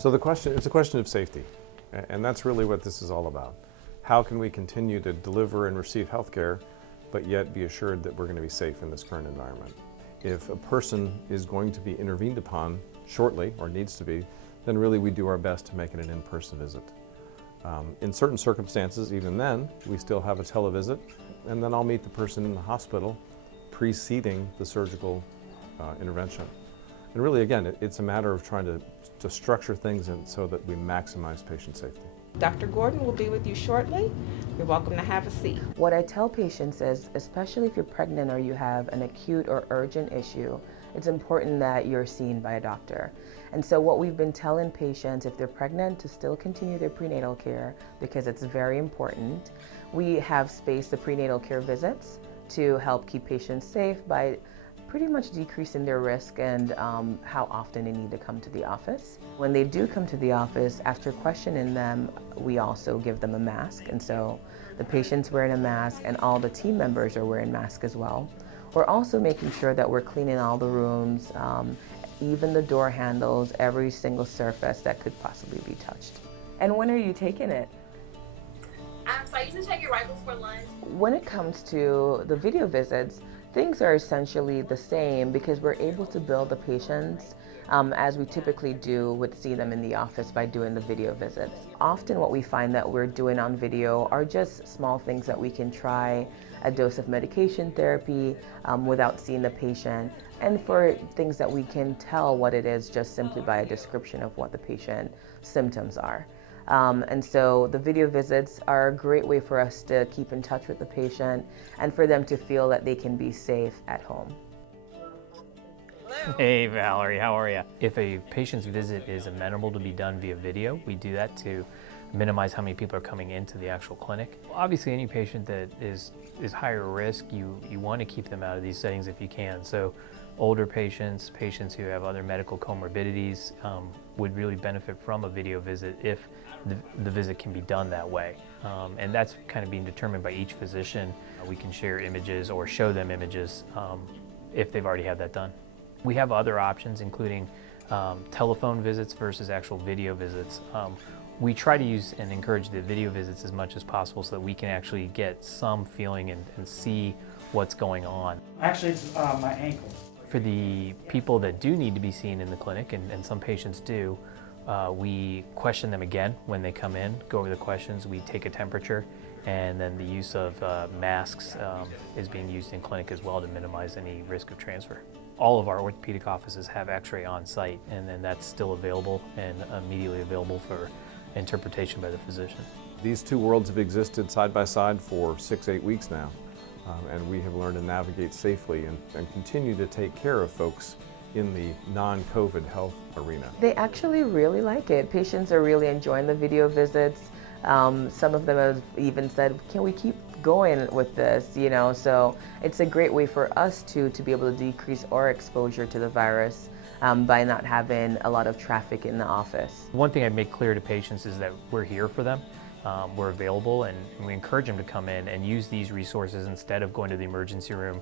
So it's a question of safety, and that's really what this is all about. How can we continue to deliver and receive health care, but yet be assured that we're going to be safe in this current environment? If a person is going to be intervened upon shortly, or needs to be, then really we do our best to make it an in-person visit. In certain circumstances, even then, we still have a televisit, and then I'll meet the person in the hospital preceding the surgical intervention. And really, again, it's a matter of trying to structure things so that we maximize patient safety. Dr. Gordon will be with you shortly. You're welcome to have a seat. What I tell patients is, especially if you're pregnant or you have an acute or urgent issue, it's important that you're seen by a doctor. And so what we've been telling patients, if they're pregnant, to still continue their prenatal care because it's very important. We have spaced the prenatal care visits to help keep patients safe by pretty much decreasing their risk and how often they need to come to the office. When they do come to the office, after questioning them, we also give them a mask. And so the patient's wearing a mask and all the team members are wearing masks as well. We're also making sure that we're cleaning all the rooms, even the door handles, every single surface that could possibly be touched. And when are you taking it? So I usually take it right before lunch. When it comes to the video visits, things are essentially the same because we're able to bill the patients as we typically do with see them in the office by doing the video visits. Often what we find that we're doing on video are just small things that we can try, a dose of medication therapy without seeing the patient, and for things that we can tell what it is just simply by a description of what the patient symptoms are. And so the video visits are a great way for us to keep in touch with the patient and for them to feel that they can be safe at home. Hey Valerie, how are you? If a patient's visit is amenable to be done via video, we do that to minimize how many people are coming into the actual clinic. Obviously, any patient that is higher risk, you want to keep them out of these settings if you can. So older patients, patients who have other medical comorbidities would really benefit from a video visit if the visit can be done that way. And that's kind of being determined by each physician. We can share images or show them images if they've already had that done. We have other options, including telephone visits versus actual video visits. We try to use and encourage the video visits as much as possible so that we can actually get some feeling and see what's going on. Actually, it's my ankle. For the people that do need to be seen in the clinic, and some patients do, we question them again when they come in, go over the questions, we take a temperature, and then the use of masks is being used in clinic as well to minimize any risk of transfer. All of our orthopedic offices have x-ray on site, and then that's still available and immediately available for interpretation by the physician. These two worlds have existed side by side for 6-8 weeks now, and we have learned to navigate safely and continue to take care of folks in the non-COVID health arena. They actually really like it. Patients are really enjoying the video visits. Some of them have even said, can we keep going with this, so it's a great way for us to be able to decrease our exposure to the virus by not having a lot of traffic in the office. One thing I'd make clear to patients is that we're here for them. We're available, and we encourage them to come in and use these resources instead of going to the emergency room.